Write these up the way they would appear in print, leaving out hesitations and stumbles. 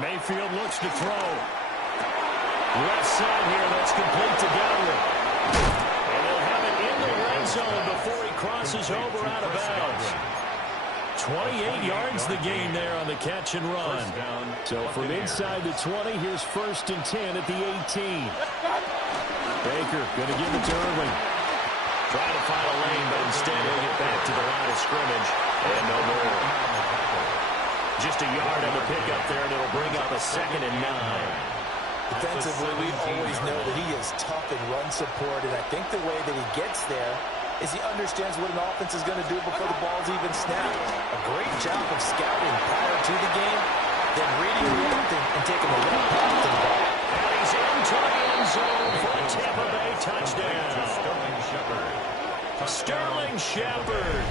Mayfield looks to throw. Left side here, that's complete to Godwin. And they'll have it in the red zone before he crosses over out of bounds. 28 yards the gain there on the catch and run. So from inside the 20, here's 1st and 10 at the 18. Baker going to give it to Irwin. Trying to find a lane, but instead he'll get back to the line of scrimmage. And no more. Just a yard on the pickup there, and it'll bring up a 2nd and 9. Defensively, we always know that he is tough in run support, and I think the way that he gets there is he understands what an offense is going to do before the ball's even snapped. A great job of scouting prior to the game, then reading, reacting, and taking the right path to the ball. And he's into the end zone for a Tampa Bay touchdown. Sterling Shepard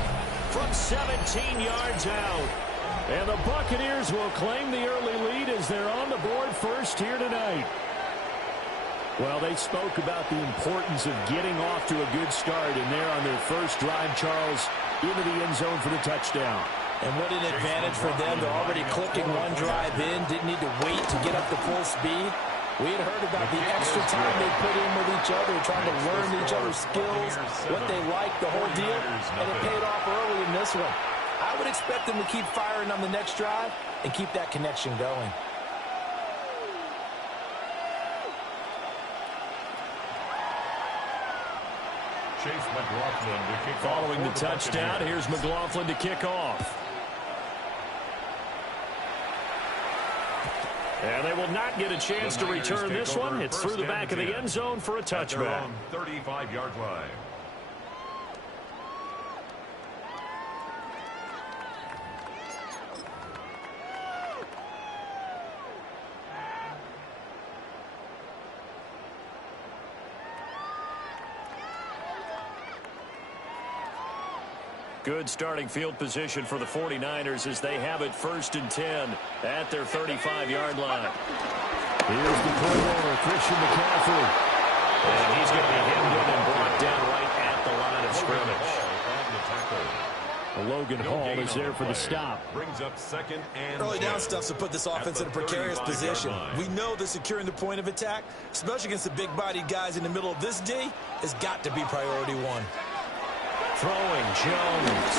from 17 yards out. And the Buccaneers will claim the early lead as they're on the board first here tonight. Well, they spoke about the importance of getting off to a good start, and they're on their first drive, Charles, into the end zone for the touchdown. And what an advantage for them. They're already clicking one drive in, didn't need to wait to get up to full speed. We had heard about the extra time they put in with each other, trying to learn each other's skills, what they like, the whole deal, and it paid off early in this one. I would expect them to keep firing on the next drive and keep that connection going. Following the touchdown, here's McLaughlin to kick off. And they will not get a chance to return this one. It's through the back of the end zone for a touchback. 35-yard line. Good starting field position for the 49ers as they have it 1st and 10 at their 35-yard line. Here's the play owner, Christian McCaffrey. And he's going to be hemmed in and brought down right at the line of scrimmage. Logan Hall is there for the stop. Brings up 2nd and Early down stuff's to put this offense in a precarious position. We know that securing the point of attack, especially against the big-bodied guys in the middle of this D, has got to be priority one. Throwing Jones.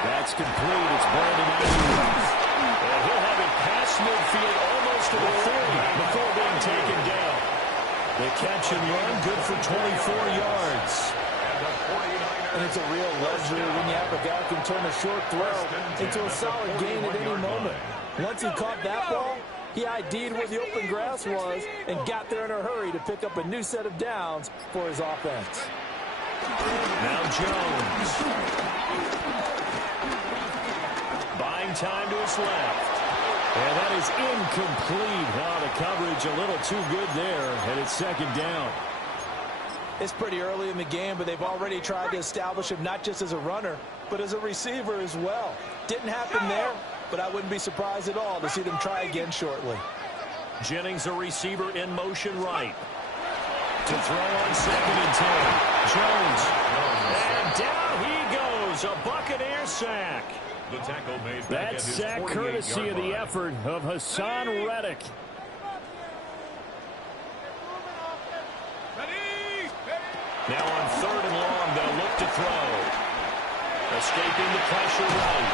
That's complete. It's Brandon Ayuk. And he'll have it past midfield almost to the 30 before being taken down. The catch and run good for 24 yards. And it's a real luxury when you have a guy who can turn a short throw into a solid gain at any moment. Once he caught that ball, he ID'd where the open grass was and got there in a hurry to pick up a new set of downs for his offense. Now Jones. Buying time to his left. And that is incomplete. Oh, the coverage a little too good there. And it's 2nd down. It's pretty early in the game, but they've already tried to establish him not just as a runner, but as a receiver as well. Didn't happen there, but I wouldn't be surprised at all to see them try again shortly. Jennings, a receiver in motion right. To throw on 2nd and 10. Jones. And down he goes. A Buccaneer sack. The tackle made back that sack courtesy of the effort of Hassan Reddick. Now on 3rd and long, they'll look to throw. Escaping the pressure right.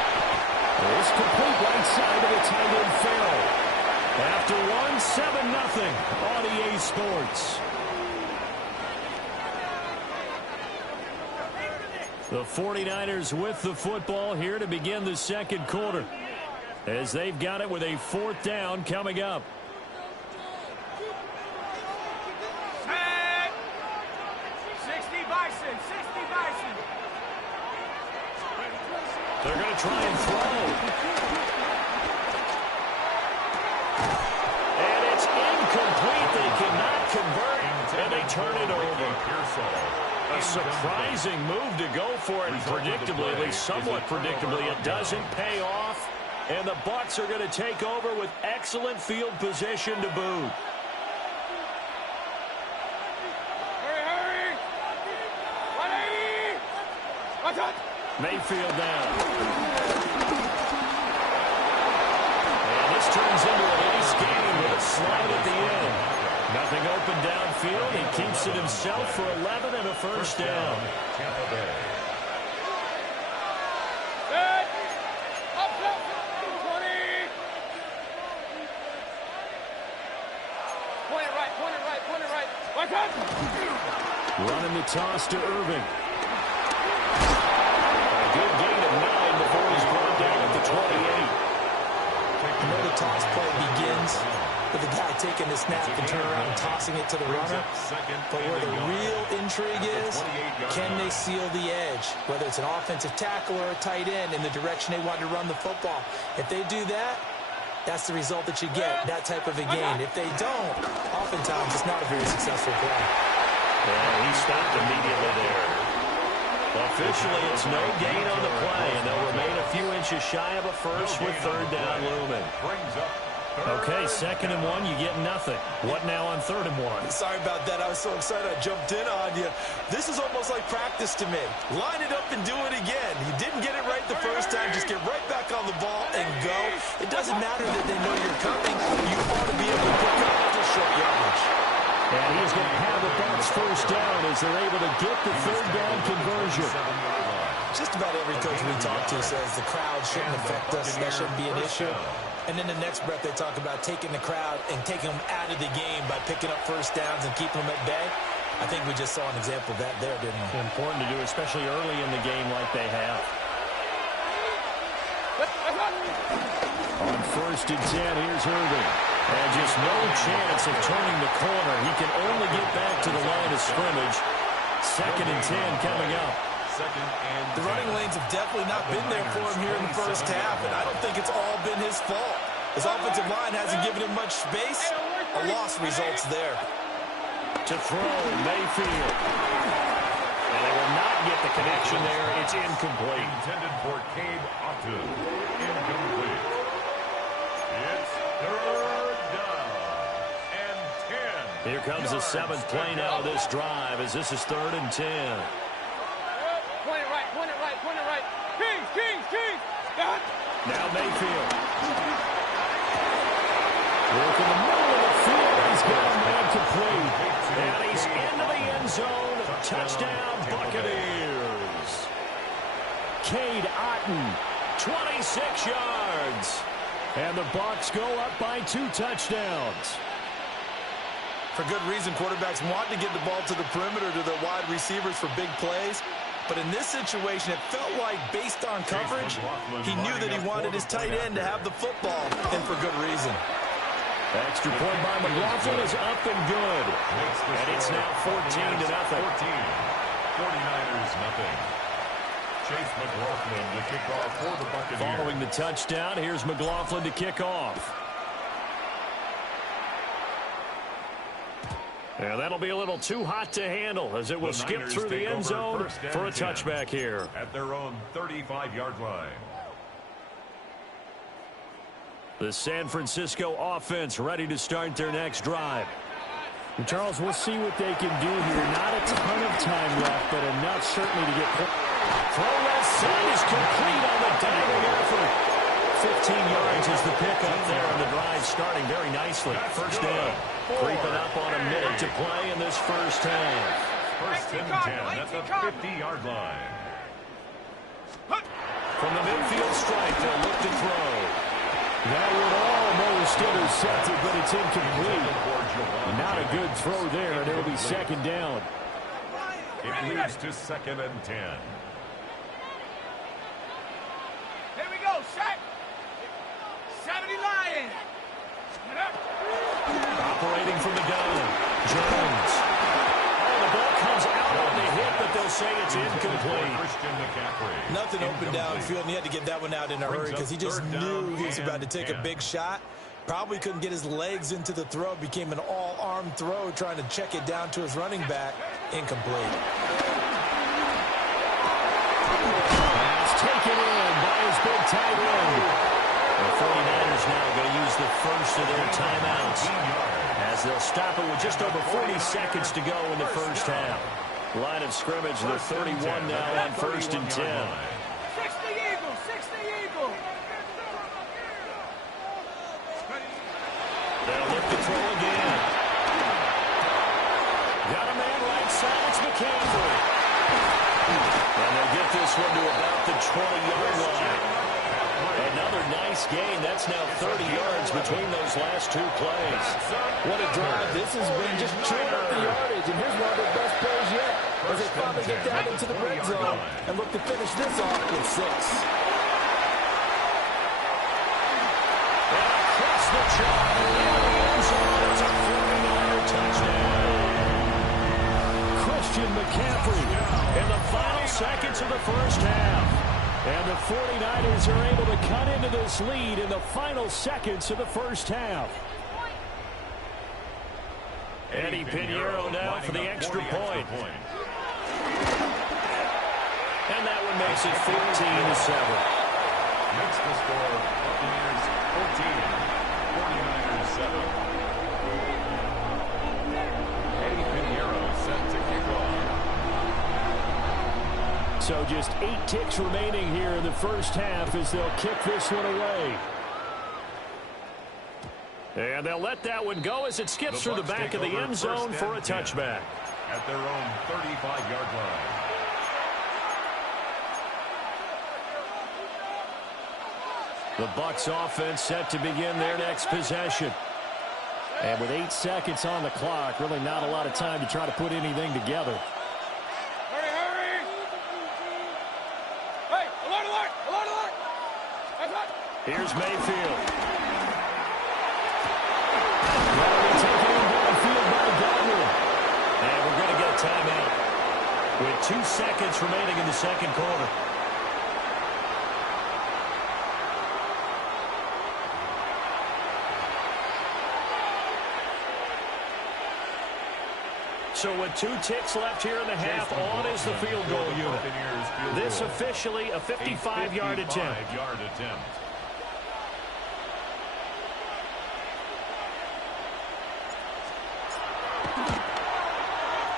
It's complete right side to the tight end Farrell. After one, 7-0 on EA Sports. The 49ers with the football here to begin the 2nd quarter, as they've got it with a 4th down coming up. Set. 60 Bison, 60 Bison. They're going to try and throw. And it's incomplete. They cannot convert, and they turn it over. A surprising move to go for it, and predictably, at least somewhat predictably, it doesn't pay off. And the Bucs are going to take over with excellent field position to boot. Hurry, hurry! 180! Mayfield down. makes it himself for 11 and a first down. Tampa Bay. Good. Up, 20. Point it right, point it right, point it right. Watch out. Running the toss to Irving. A good gain of 9 before he's brought down at the 28. You know the toss play begins with the guy taking the snap and turn around and tossing it to the runner. But where the real intrigue is, can they seal the edge? Whether it's an offensive tackle or a tight end in the direction they want to run the football. If they do that, that's the result that you get, that type of a gain. If they don't, oftentimes it's not a very successful play. Yeah, he stopped immediately there. Officially, it's no gain on the play, and they'll remain a few inches shy of a first with third down looming. Okay, 2nd and 1, you get nothing. What now on 3rd and 1? Sorry about that. I was so excited I jumped in on you. This is almost like practice to me. Line it up and do it again. You didn't get it right the first time. Just get right back on the ball and go. It doesn't matter that they know you're coming. You ought to be able to pick up just short yardage. And he's going to have the Bucs first down as they're able to get the third down conversion. Just about every coach we talk to says the crowd shouldn't affect us. That shouldn't be an issue. And then the next breath they talk about taking the crowd and taking them out of the game by picking up first downs and keeping them at bay. I think we just saw an example of that there, didn't we? Important to do, especially early in the game like they have. On 1st and 10, here's Irving. And just no chance of turning the corner. He can only get back to the line of scrimmage. 2nd and 10 coming up. The running lanes have definitely not been there for him here in the first half, and I don't think it's all been his fault. His offensive line hasn't given him much space. A loss results there. To throw, Mayfield. And they will not get the connection there. It's incomplete. Intended for Cade Otton. Incomplete. It's 3rd down and 10. Here comes the 7th play now of this drive as this is 3rd and 10. Point it right, point it right, point it right. Kings, Kings, Kings. Now Mayfield. Work in the middle of the field. He's got a man complete. And he's into the end zone. Touchdown, Buccaneers. Cade Otton, 26 yards. And the Bucs go up by 2 touchdowns. For good reason, quarterbacks want to get the ball to the perimeter to their wide receivers for big plays. But in this situation, it felt like, based on coverage, he knew that he wanted his tight end to have the football, and for good reason. Extra point by McLaughlin is up and good. And it's now 14-0. 49ers nothing. Chase McLaughlin to kick off for the Buccaneers. Following the touchdown, here's McLaughlin to kick off. And that'll be a little too hot to handle as it will skip through the end zone for a touchback here. At their own 35-yard line. The San Francisco offense ready to start their next drive. And Charles, we'll see what they can do here. Not a ton of time left, but enough certainly to get points. Throw left side is complete on the diving effort. 15 yards is the pickup there, and the drive starting very nicely. First down. Creeping up on a minute to play in this first half. 1st and 10 at the 50-yard line. From the midfield stripe, they'll look to throw. That would almost intercept it, but it's incomplete. Not a good throw there, and it'll be 2nd down. It leads to 2nd and 10. Here we go, set. 70 Lions. Operating from the gun, Jones. Oh, the ball comes out on the hit, but they'll say it's incomplete. Nothing open downfield, and he had to get that one out in a hurry because he just knew he was about to take a big shot. Probably couldn't get his legs into the throw. Became an all-arm throw, trying to check it down to his running back. Incomplete. That's taken in by his big tight end. The 49ers now going to use the first of their timeouts as they'll stop it with just over 40 seconds to go in the first half. Line of scrimmage, the 31 now on 1st and 10. 60 Eagles, 60 Eagles. They'll look to throw again. Got a man McCaffrey. And they'll get this one to about the 20-yard line. Another nice gain. That's now 30 yards between those last two plays. What a drive. This has been just chewing up the yardage, and here's one of their best plays yet as they finally get down into the red zone and look to finish this off with 6. And across the chalk, into the end zone, it's a 49er touchdown. Christian McCaffrey in the final seconds of the first half. And the 49ers are able to cut into this lead in the final seconds of the first half. Eddie Pinheiro now for the extra point. And that one makes it 15-7. Makes the score Buccaneers 14, 49ers 7. Eddie Pinheiro set to kick off. So just 8 ticks remaining here in the first half as they'll kick this one away. And they'll let that one go as it skips through the back of the end zone for a touchback. At their own 35-yard line. The Bucs offense set to begin their next possession. And with 8 seconds on the clock, really not a lot of time to try to put anything together. Hurry, hurry! Hey, alert, alert, alert, alert! That's right. Here's Mayfield. That'll be taken in downfield by Godwin. And we're going to get a timeout with 2 seconds remaining in the second quarter. So with 2 ticks left here in the half, on is the field goal unit. This officially a 55-yard attempt.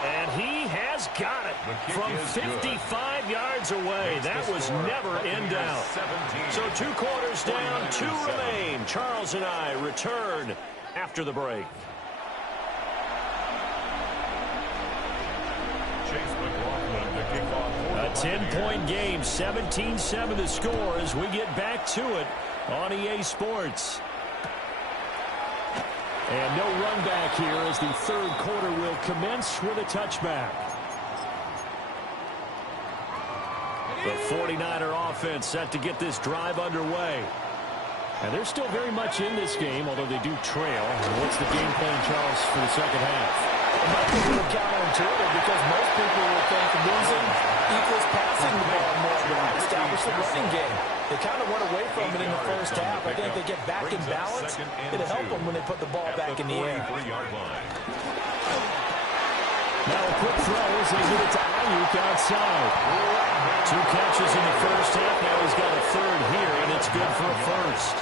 And he has got it from 55 yards away. That was never in doubt. So 2 quarters down, 2 remain. Charles and I return after the break. A 10-point game, 17-7 the score as we get back to it on EA Sports. And no run back here as the third quarter will commence with a touchback. The 49er offense set to get this drive underway. And they're still very much in this game, although they do trail. What's the game plan, Charles, for the second half? It might be a little counterintuitive because most people will think losing equals passing the ball more than establish the running game. They kind of went away from it in the first half. I think they get back in balance. It'll help them when they put the ball back in the air. Now a quick throw as they get it to Ayuk outside. 2 catches in the first half. Now he's got a third here, and it's good for a first.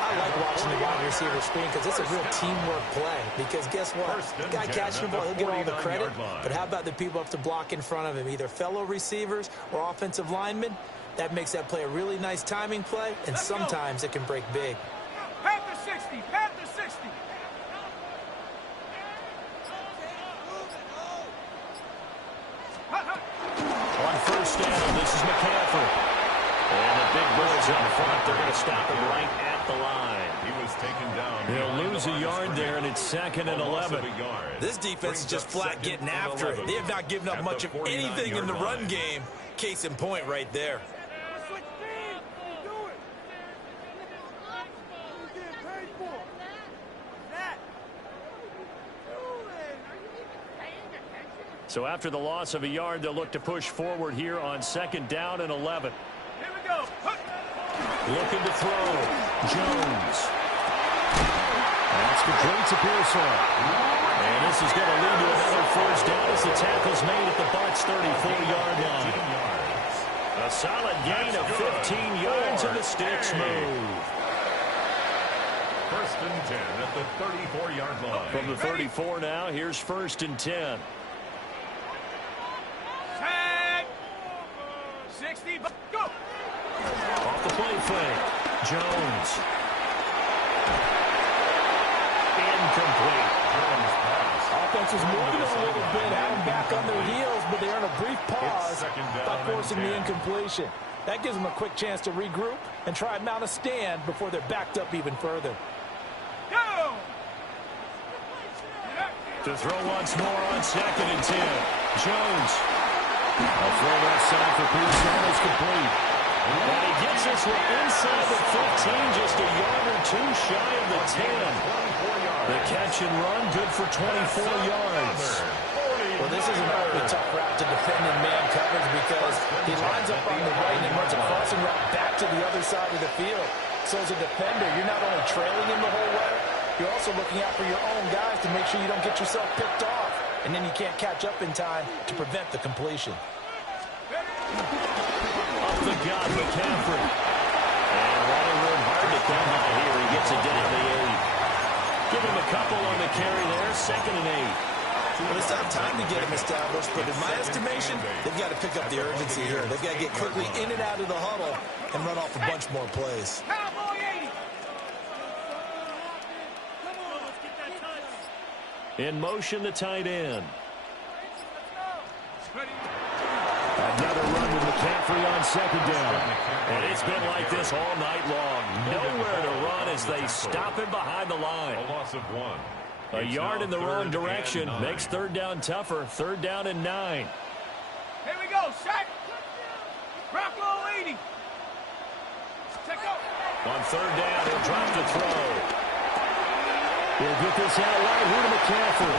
I like watching the wide receiver screen because it's a real teamwork play. Because guess what? The guy catching the ball, he'll get all the credit. But how about the people up to block in front of him, either fellow receivers or offensive linemen? That makes that play a really nice timing play, and sometimes it can break big. Panther 60, Panther 60. On first down, this is McCaffrey. And the big boys up front, they're going to stop him right at the line. He was taken down. He'll lose a yard there, and it's 2nd and 11. This defense is just flat getting after it. They have not given up much of anything in the run game. Case in point right there. So after the loss of a yard, they'll look to push forward here on 2nd down and 11. Here we go. Looking to throw. Jones. That's complete to Pearson. And this is going to lead to another first down as the tackle's made at the Bucs' 34-yard line. A solid gain of 15 yards and the sticks move. 1st and 10 at the 34-yard line. From the 34 now, here's 1st and 10. 60, go! Off the play fake. Jones. Incomplete. complete. Offense is moving a little bit, have them back on their heels, but they earn a brief pause by forcing the incompletion. That gives them a quick chance to regroup and try and mount a stand before they're backed up even further. Go! To throw once more on 2nd and 10. Jones. A throw left side for Peterson is complete. And he gets this one inside the 15, just a yard or two shy of the 10. The catch and run, good for 24 yards. Well, this is an awfully tough route to defend in man coverage because he lines up on the right and he runs a crossing route back to the other side of the field. So as a defender, you're not only trailing him the whole way, you're also looking out for your own guys to make sure you don't get yourself picked off. And then you can't catch up in time to prevent the completion. Up the gut, McCaffrey. And running room hard to come by here. He gets it down the 8. Give him a couple on the carry there, 2nd and 8. Well, it's not time to get him established, but in my estimation, they've got to pick up the urgency here. They've got to get quickly in and out of the huddle and run off a bunch more plays. Cowboy 80. In motion, the tight end. Another run with McCaffrey on 2nd down. And it's been like this all night long. Nowhere to run as they stop him behind the line. A loss of 1. A yard in the wrong direction makes 3rd down tougher. 3rd down and 9. Here we go, Shaq. Rocco 80. Check out. On 3rd down, he'll drop the throw. He'll get this out right here to McCaffrey.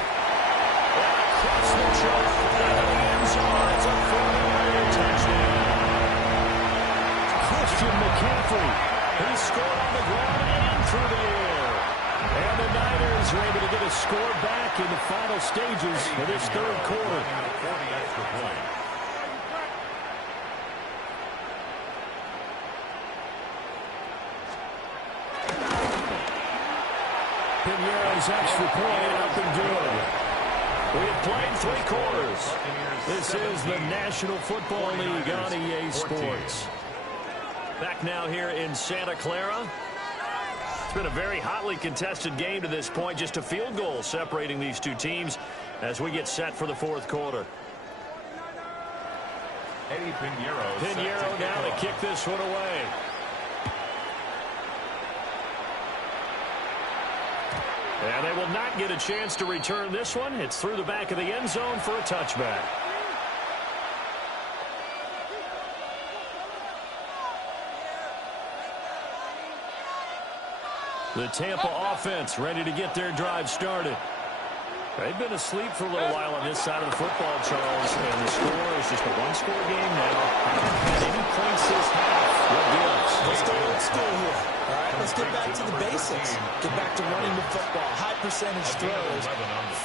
And across the track into the end zone. It's a 40-yard touchdown. Christian McCaffrey. He scored on the ground and through the air. And the Niners are able to get a score back in the final stages of this 3rd quarter. 40 extra point. Pinheiro's extra point up and good. We have played 3 quarters. This is the National Football League on EA Sports. Back now here in Santa Clara. It's been a very hotly contested game to this point. Just a field goal separating these two teams as we get set for the 4th quarter. Eddie Pinheiro now to kick this one away. And they will not get a chance to return this one. It's through the back of the end zone for a touchback. The Tampa offense ready to get their drive started. They've been asleep for a little while on this side of the football, Charles, and the score is just a one-score game now. Haven't had any points this half. What gives? Let's go old school here. All right, let's get back to the basics. Get back to running the football. High percentage throws.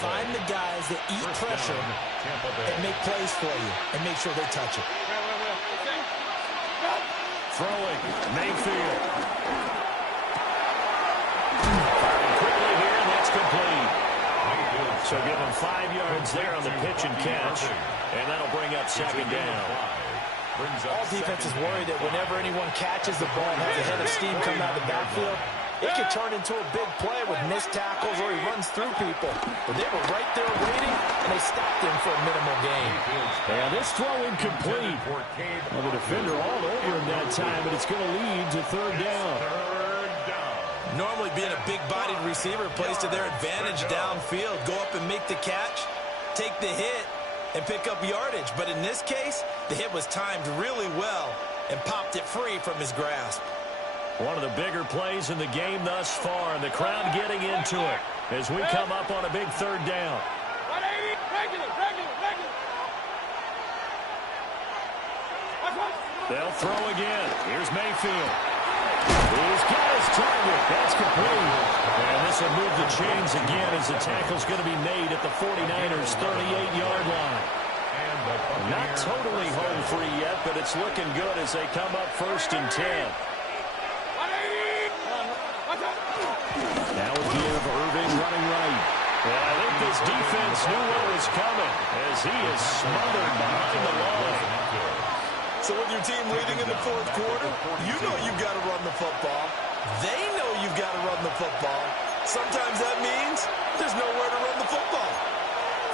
Find the guys that eat pressure and make plays for you and make sure they touch it. Throwing. Mayfield. Firing quickly here, and that's complete. So give him 5 yards there on the pitch and catch. And that'll bring up 2nd down. All defenses worry that whenever anyone catches the ball and has a head of steam coming out of the backfield, it could turn into a big play with missed tackles or he runs through people. But they were right there waiting, and they stopped him for a minimal gain. And this throw incomplete. Well, the defender all over him that time, but it's going to lead to 3rd down. Normally being a big-bodied receiver plays to their advantage downfield. Go up and make the catch, take the hit, and pick up yardage. But in this case, the hit was timed really well and popped it free from his grasp. One of the bigger plays in the game thus far, and the crowd getting into it as we come up on a big 3rd down. 180, regular. They'll throw again. Here's Mayfield. He's got his target. That's complete. And this will move the chains again as the tackle's going to be made at the 49ers' 38-yard line. Not totally home free yet, but it's looking good as they come up 1st and 10. Now a give, Irving running right. And I think this defense knew what was coming as he is smothered behind the line. So with your team leading in the 4th quarter, you know you've got to run the football. They know you've got to run the football. Sometimes that means there's nowhere to run the football.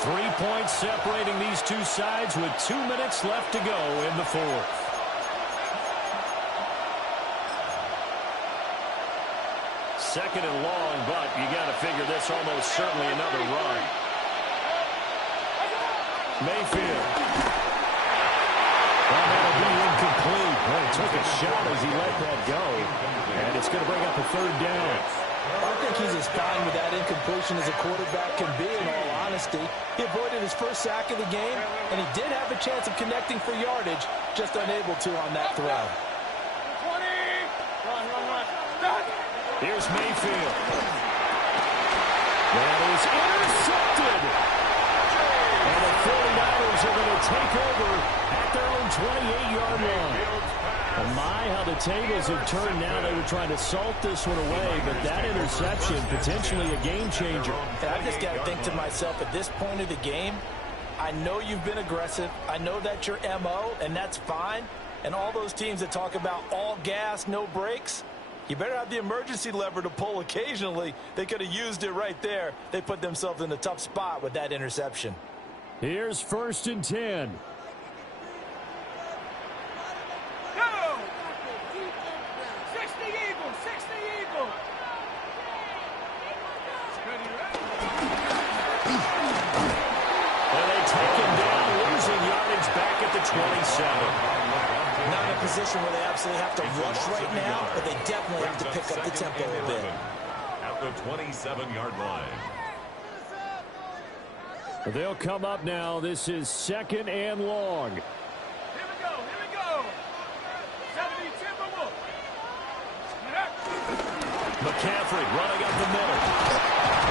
3 points separating these two sides with 2 minutes left to go in the fourth. Second and long, but you got to figure this almost certainly another run. Mayfield. Well, that'll be incomplete. Well, he took a shot as he let that go. And it's going to bring up a third down. I think he's as fine with that incompletion as a quarterback can be, in all honesty. He avoided his first sack of the game, and he did have a chance of connecting for yardage, just unable to on that throw. 20. Run. Here's Mayfield. That is intercepted. And the 49ers are going to take over at their own 28-yard line. Oh my, how the tables have turned now. They were trying to salt this one away, but that interception, potentially a game changer. And I just got to think to myself, at this point of the game, I know you've been aggressive. I know that's your MO, and that's fine. And all those teams that talk about all gas, no brakes, you better have the emergency lever to pull occasionally. They could have used it right there. They put themselves in a tough spot with that interception. Here's 1st and 10. Go! 60 Eagles, 60 Eagles. And they take him down, losing yardage back at the 27. Not in a position where they absolutely have to rush right now, but they definitely have to pick up the tempo a bit. At the 27-yard line. They'll come up now. This is 2nd and long. Here we go. 70 Timberwolves. McCaffrey running up the middle.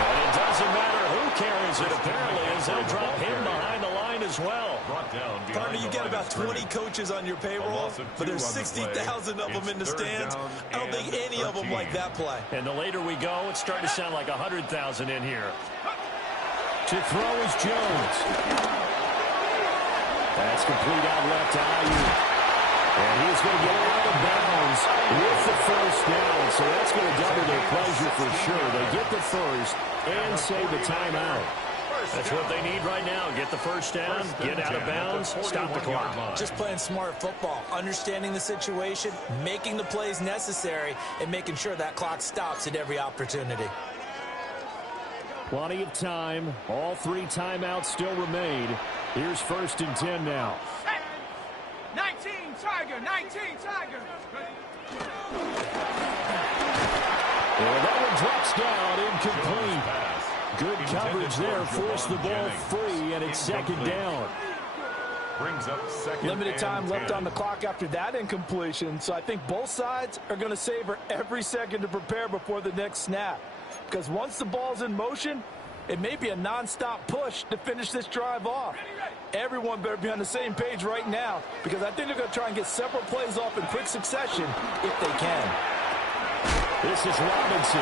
And it doesn't matter who carries it, apparently, as they'll drop him behind the line as well. Partner, you get about 20 coaches on your payroll, but there's 60,000 of them in the stands. I don't think any of them like that play. And the later we go, it's starting to sound like 100,000 in here. To throw is Jones. That's complete out left to Ayuk. And he's going to get out of bounds with the first down. So that's going to double their pleasure for sure. They get the first and save the timeout. That's what they need right now. Get the first down, get out of bounds, stop the clock. Just playing smart football, understanding the situation, making the plays necessary, and making sure that clock stops at every opportunity. Plenty of time. All 3 timeouts still remain. Here's 1st and 10 now. 19 Tiger. Well, that one drops down, incomplete. Good coverage there, forced the ball free, and it's 2nd down. Brings up 2nd. Limited time left on the clock after that incompletion, so I think both sides are going to savor every second to prepare before the next snap. Because once the ball's in motion, it may be a nonstop push to finish this drive off. Everyone better be on the same page right now, because I think they're going to try and get several plays off in quick succession if they can. This is Robinson.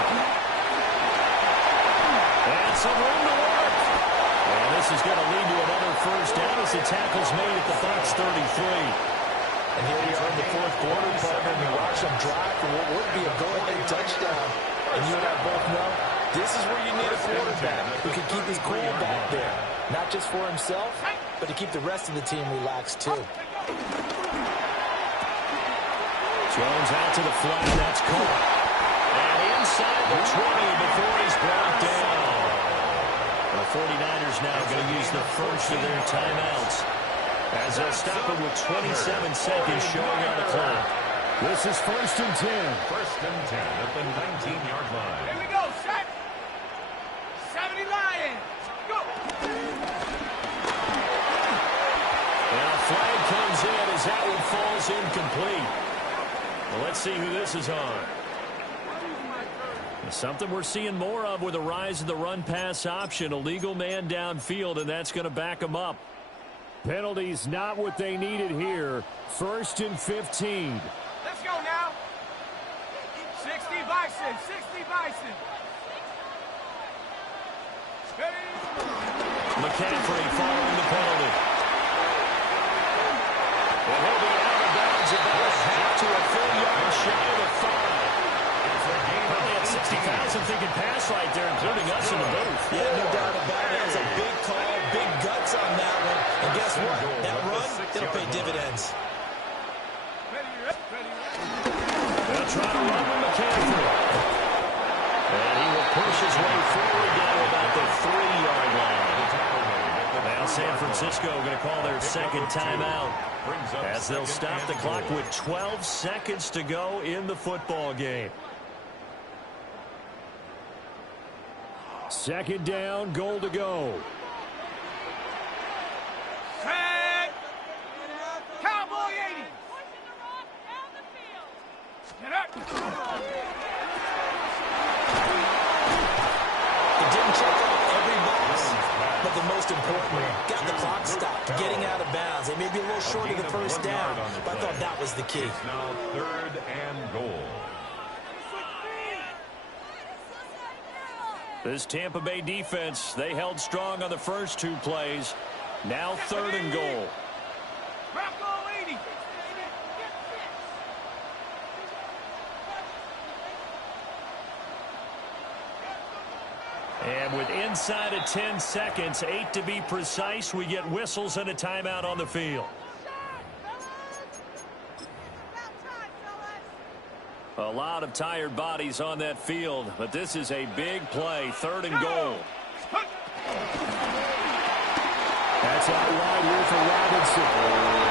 And some room to work. And this is going to lead to another first down as the tackle's made at the Fox 33. And here we are in the fourth quarter, partner, and we watch them drive for what would be a go-ahead touchdown. And you and I both know this is where you need a quarterback who can keep his cool back there. Not just for himself, but to keep the rest of the team relaxed too. Jones out to the flat. That's caught. And inside the 20 before he's brought down. The 49ers now going to use the first of their timeouts as they'll stop him with 27 seconds showing on the clock. This is 1st and 10. 1st and 10 at the 19-yard line. Here we go, set. 70 Lions. Go. And a flag comes in as that one falls incomplete. Well, let's see who this is on. Something we're seeing more of with the rise of the run-pass option. A legal man downfield, and that's going to back him up. Penalties not what they needed here. 1st and 15. Let's go now. 60 Bison, 60 Bison. McCaffrey following the penalty. And he'll be out of bounds about a half to a full yard shy of the 5. Probably at 6 60,000 thinking pass right there, including us in the booth. Yeah, no doubt about it. That was a big call, big guts on that one. And guess what? That run, it'll pay dividends. They'll try to run with McCaffrey. And he will push his way forward down to about the 3-yard line. Now San Francisco going to call their second timeout as they'll stop the clock with 12 seconds to go in the football game. Second down, goal to go. Set. Cowboy 80. Get up. It didn't check off every box, but the most important one, got the clock stopped, getting out of bounds. They may be a little short of the first down, but I thought that was the key. Now 3rd and goal. This Tampa Bay defense, they held strong on the first 2 plays. Now 3rd and goal. Bronco 80. And with inside of 10 seconds, 8 to be precise, we get whistles and a timeout on the field. A lot of tired bodies on that field, but this is a big play, 3rd and goal. That's out wide here for Robinson.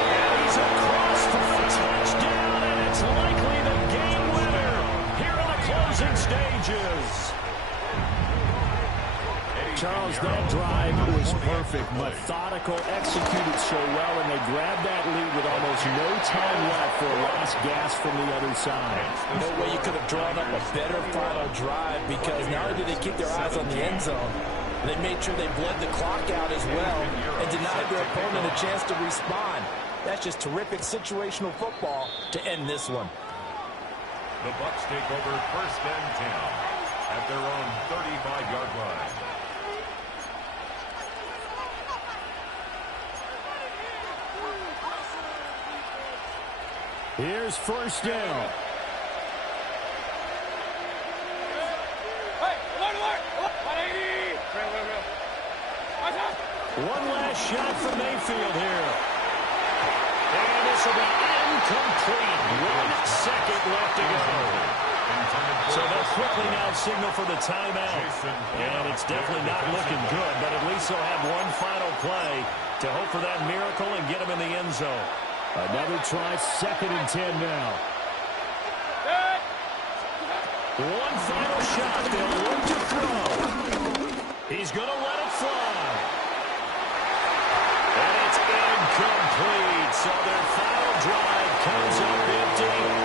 And he's across for a touchdown, and it's likely the game winner here in the closing stages. Charles, that drive was perfect, methodical, executed so well, and they grabbed that lead with almost no time left for a last gasp from the other side. No way you could have drawn up a better final drive, because not only did they keep their eyes on the end zone, they made sure they bled the clock out as well and denied their opponent a chance to respond. That's just terrific situational football to end this one. The Bucs take over 1st and 10 at their own 35-yard line. Here's 1st down. Hey, alert. 180. One last shot from Mayfield here. And this will be incomplete. 1 second left to go. So they'll quickly now signal for the timeout. And it's definitely not looking good, but at least they'll have one final play to hope for that miracle and get them in the end zone. Another try, 2nd and 10 now. One final shot. They'll look to throw. He's going to let it fly. And it's incomplete. So their final drive comes up empty.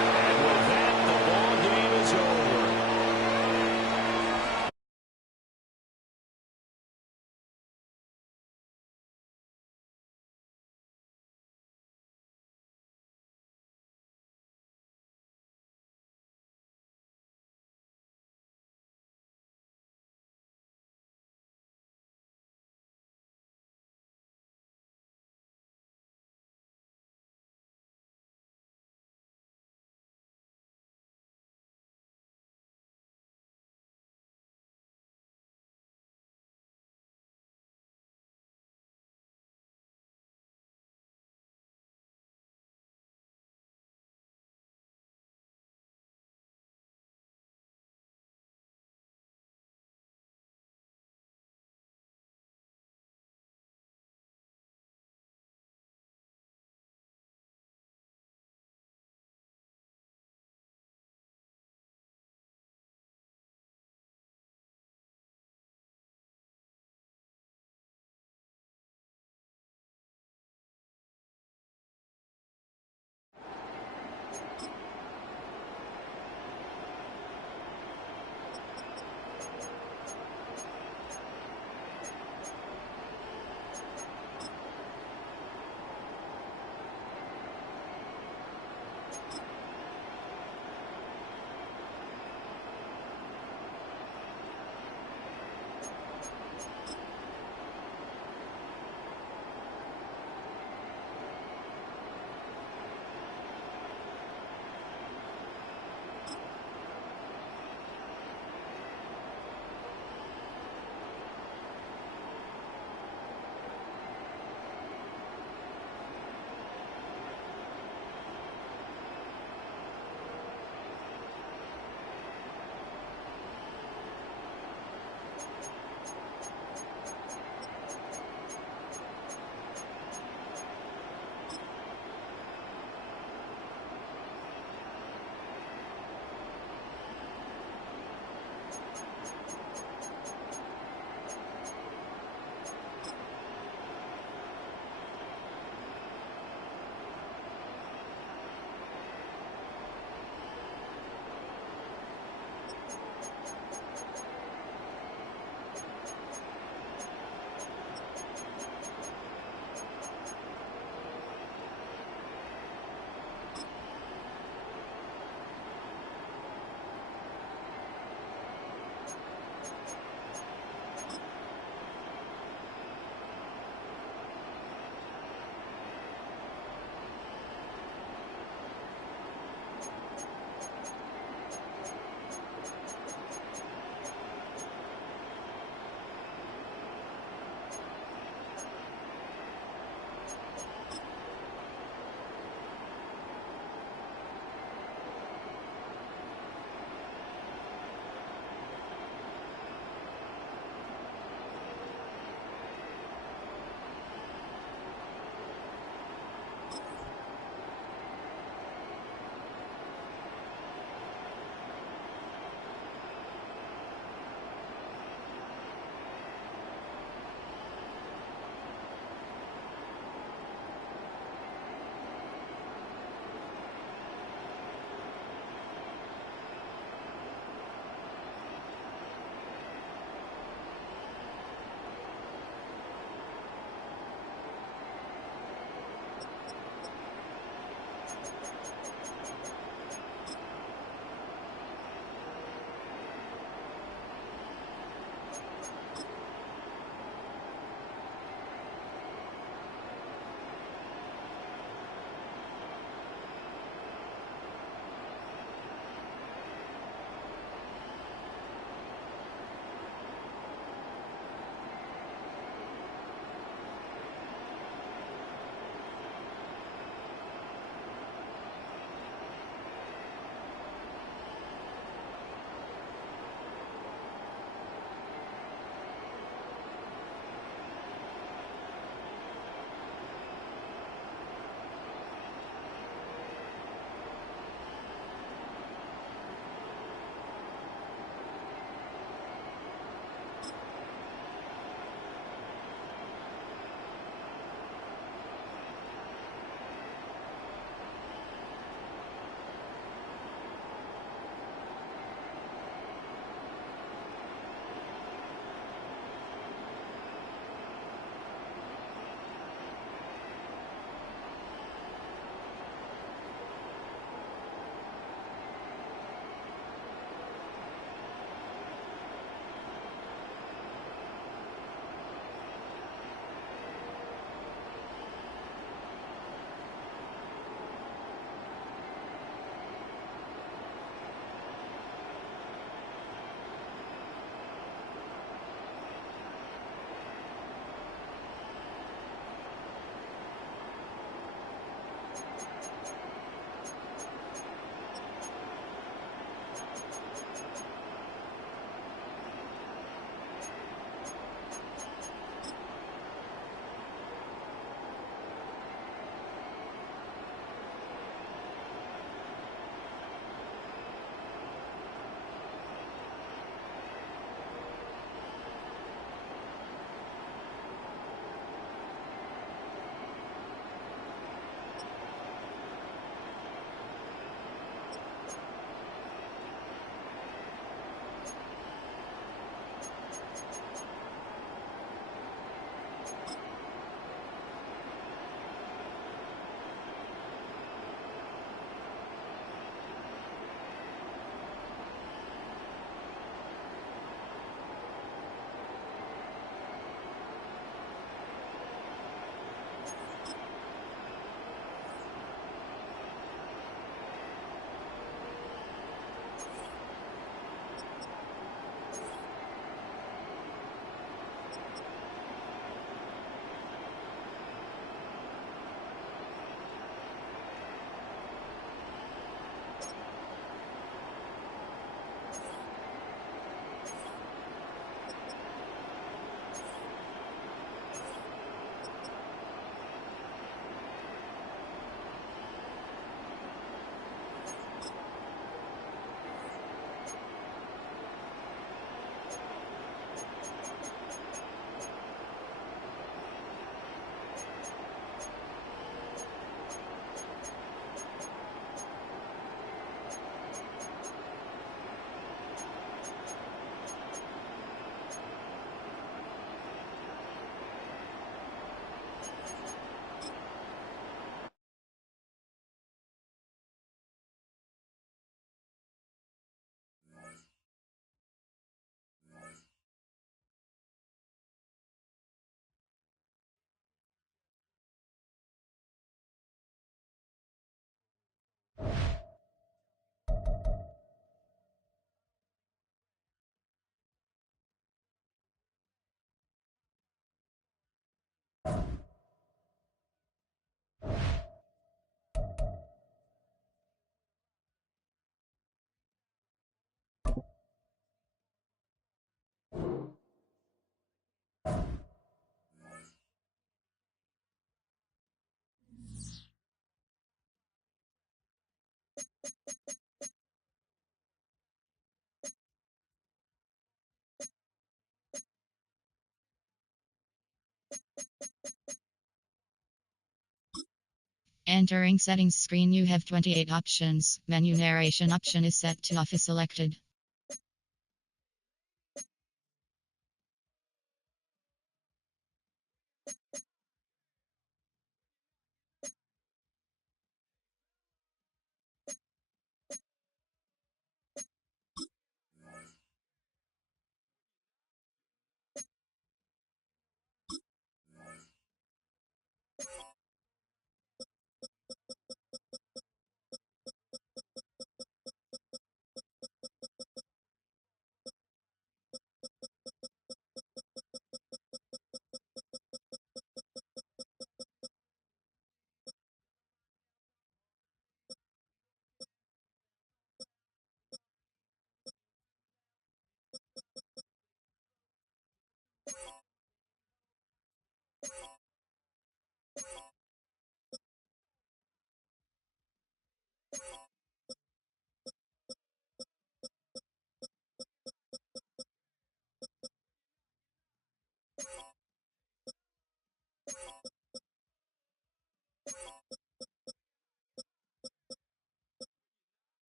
Entering settings screen, you have 28 options. Menu narration option is set to off is selected.